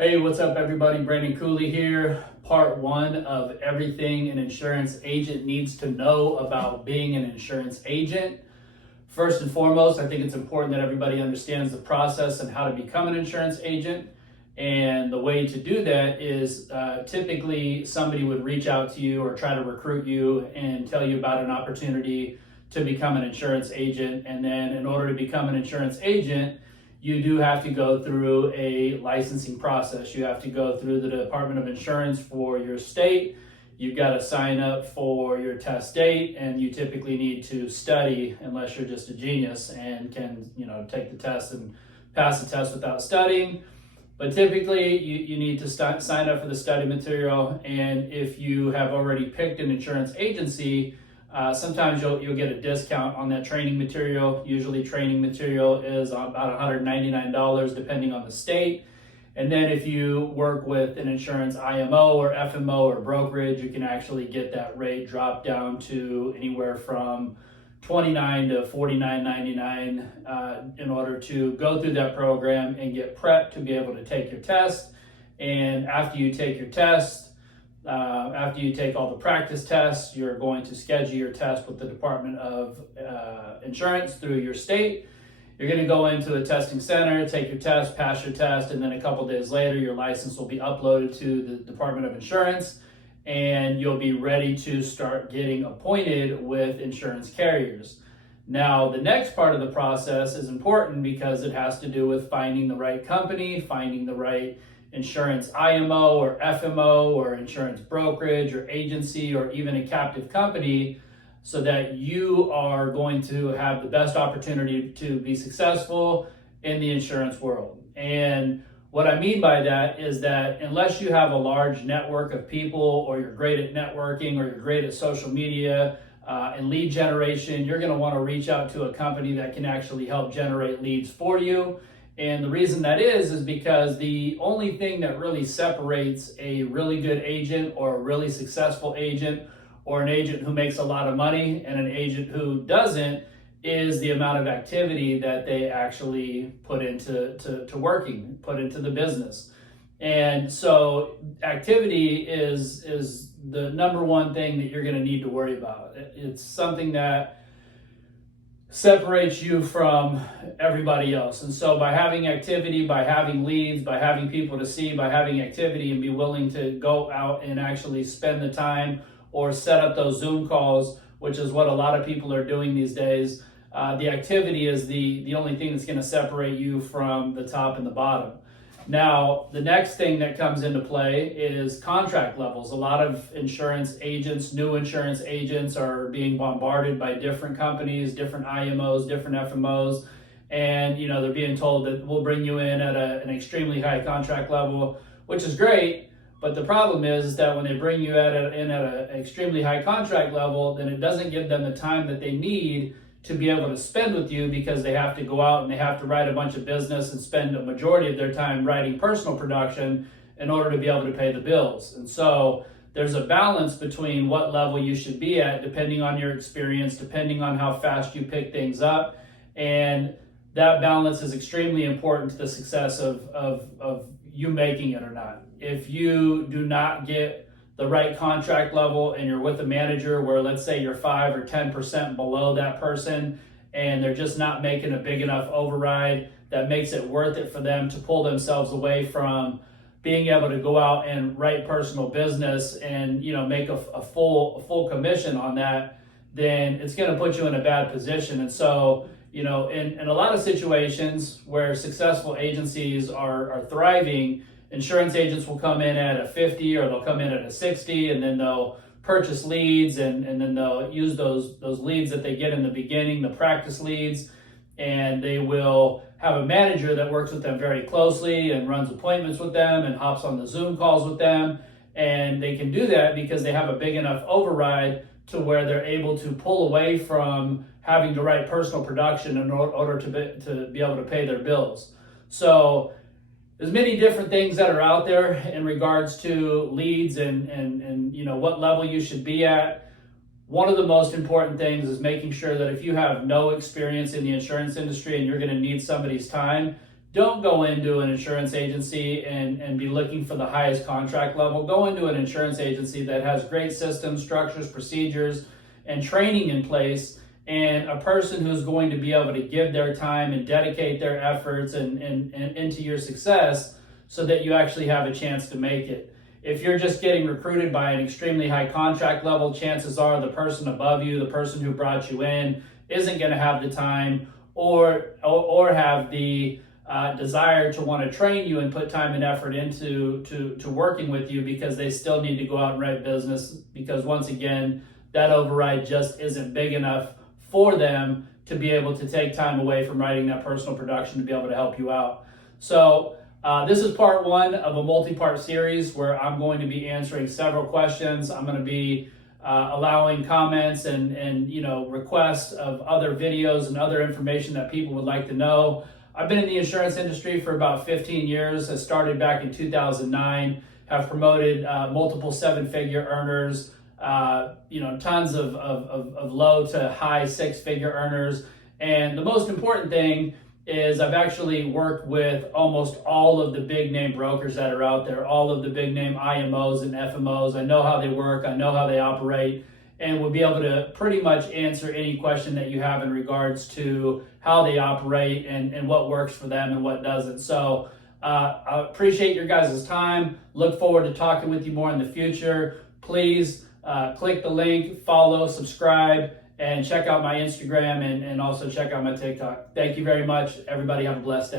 Hey, what's up everybody? Brandon Cooley here. Part one of everything an insurance agent needs to know about being an insurance agent. First and foremost, I think it's important that everybody understands the process and how to become an insurance agent. And the way to do that is typically somebody would reach out to you or try to recruit you and tell you about an opportunity to become an insurance agent. And then in order to become an insurance agent, you do have to go through a licensing process. You have to go through the Department of Insurance for your state. You've got to sign up for your test date, and you typically need to study unless you're just a genius and can, take the test and pass the test without studying. But typically you need to sign up for the study material. And if you have already picked an insurance agency, sometimes you'll get a discount on that training material. Usually training material is about $199 depending on the state. And then if you work with an insurance IMO or FMO or brokerage, you can actually get that rate dropped down to anywhere from $29 to $49.99 in order to go through that program and get prepped to be able to take your test. And after you take your test, after you take all the practice tests, you're going to schedule your test with the Department of Insurance through your state. You're going to go into a testing center, take your test, pass your test, and then a couple days later, your license will be uploaded to the Department of Insurance, and you'll be ready to start getting appointed with insurance carriers. Now, the next part of the process is important because it has to do with finding the right company, finding the right insurance IMO or FMO or insurance brokerage or agency or even a captive company, so that you are going to have the best opportunity to be successful in the insurance world. And what I mean by that is that unless you have a large network of people, or you're great at networking, or you're great at social media and lead generation, you're going to want to reach out to a company that can actually help generate leads for you. And the reason that is because the only thing that really separates a really good agent or a really successful agent or an agent who makes a lot of money and an agent who doesn't is the amount of activity that they actually put into working, put into the business. And so activity is the number one thing that you're going to need to worry about. It's something that separates you from everybody else. And so by having activity, by having leads, by having people to see, by having activity and be willing to go out and actually spend the time or set up those Zoom calls, which is what a lot of people are doing these days, the activity is the only thing that's going to separate you from the top and the bottom. Now, the next thing that comes into play is contract levels. A lot of insurance agents, new insurance agents, are being bombarded by different companies, different IMOs, different FMOs, and they're being told that we'll bring you in at an extremely high contract level, which is great. But the problem is that when they bring you in at an extremely high contract level, then it doesn't give them the time that they need to be able to spend with you, because they have to go out and they have to write a bunch of business and spend a majority of their time writing personal production in order to be able to pay the bills. And so there's a balance between what level you should be at, depending on your experience, depending on how fast you pick things up. And that balance is extremely important to the success of you making it or not. If you do not get the right contract level and you're with a manager where, let's say, you're 5 or 10% below that person and they're just not making a big enough override that makes it worth it for them to pull themselves away from being able to go out and write personal business and make a full commission on that, then it's going to put you in a bad position. And so in a lot of situations where successful agencies are thriving, insurance agents will come in at a 50 or they'll come in at a 60, and then they'll purchase leads and then they'll use those leads that they get in the beginning, the practice leads, and they will have a manager that works with them very closely and runs appointments with them and hops on the Zoom calls with them. And they can do that because they have a big enough override to where they're able to pull away from having to write personal production in order to be able to pay their bills. So there's many different things that are out there in regards to leads and what level you should be at. One of the most important things is making sure that if you have no experience in the insurance industry and you're going to need somebody's time, don't go into an insurance agency and be looking for the highest contract level. Go into an insurance agency that has great systems, structures, procedures, and training in place, and a person who's going to be able to give their time and dedicate their efforts and into your success so that you actually have a chance to make it. If you're just getting recruited by an extremely high contract level, chances are the person above you, the person who brought you in, isn't going to have the time or have the desire to want to train you and put time and effort into working with you, because they still need to go out and write business, because once again, that override just isn't big enough for them to be able to take time away from writing that personal production to be able to help you out. So this is part one of a multi-part series where I'm going to be answering several questions. I'm going to be allowing comments and requests of other videos and other information that people would like to know. I've been in the insurance industry for about 15 years. I started back in 2009, have promoted multiple seven-figure earners, tons of low to high six-figure earners. And the most important thing is I've actually worked with almost all of the big name brokers that are out there, all of the big name IMOs and FMOs. I know how they work, I know how they operate, and we'll be able to pretty much answer any question that you have in regards to how they operate and what works for them and what doesn't. So I appreciate your guys' time. Look forward to talking with you more in the future. Please click the link, follow, subscribe, and check out my Instagram and also check out my TikTok. Thank you very much. Everybody have a blessed day.